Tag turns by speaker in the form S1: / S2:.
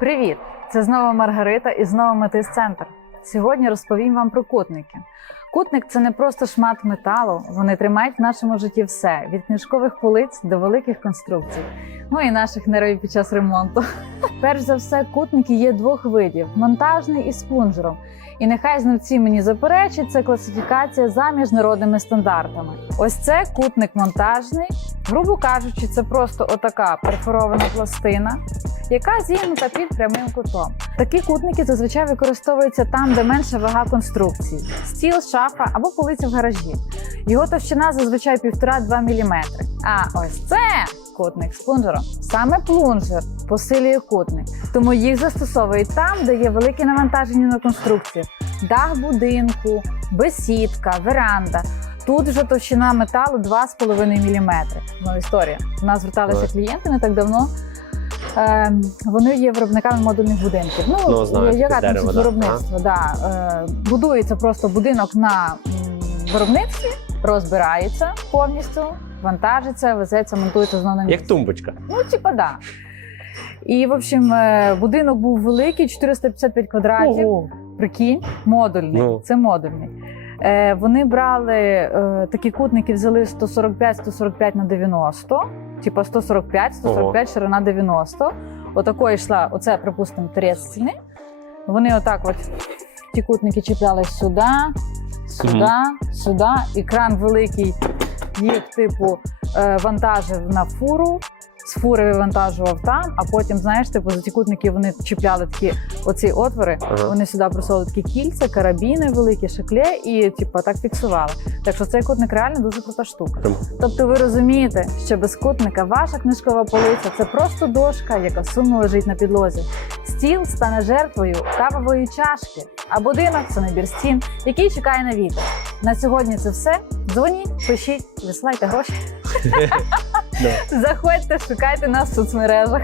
S1: Привіт! Це знову Маргарита і знову Метис Центр. Сьогодні розповім вам про кутники. Кутник це не просто шмат металу. Вони тримають в нашому житті все від книжкових полиць до великих конструкцій. Ну і наших нервів під час ремонту. Перш за все, кутники є двох видів: монтажний і з. І нехай знавці мені заперечать, це класифікація за міжнародними стандартами. Ось це кутник монтажний. Грубо кажучи, це просто отака перфорована пластина, яка зігнута під прямим кутом. Такі кутники зазвичай використовуються там, де менша вага конструкції: стіл, шафа або полиця в гаражі. Його товщина зазвичай 1,5-2 мм. А ось це кутник з плунжером. Саме плунжер посилює кутник, тому їх застосовують там, де є велике навантаження на конструкцію: дах будинку, бесідка, веранда. Тут вже товщина металу 2,5 мм. Ну, історія. У нас зверталися клієнти не так давно. Е, вони є виробниками модульних будинків. Ну,
S2: Ну, знаю,
S1: яка там
S2: дерево,
S1: тут
S2: да.
S1: виробництво? Да. Е, будується просто будинок на виробництві, розбирається повністю, вантажиться, везеться, монтується знову на місце.
S2: Як тумбочка.
S1: Ну, типа, да. І, в общем, е, будинок був великий, 455 квадратів.
S2: Ого.
S1: Прикинь, модульний.
S2: Ну.
S1: Це модульний. Е, вони брали е, такі кутники, взяли 145-145 на 90, типа 145, 145, ширина 90. Отако йшла, оце, припустимо, торець стіни. Вони отак от ті кутники чіплялись сюди, сюди, сюди. І кран великий їх, типу, вантажив на фуру. З фури вивантажував там, а потім, знаєш, типу, за ті кутники вони чіпляли такі оці отвори.
S2: Ага.
S1: Вони сюди просували такі кільця, карабіни великі, шакле і типу, так фіксували. Так що цей кутник реально дуже крута штука.
S2: Прям.
S1: Тобто ви розумієте, що без кутника ваша книжкова полиця це просто дошка, яка сумно лежить на підлозі. Стіл стане жертвою кавової чашки, а будинок це набір стін, який чекає на вітер. На сьогодні це все. Дзвоніть, пишіть, висилайте гроші. Заходьте, шукайте нас в соцмережах.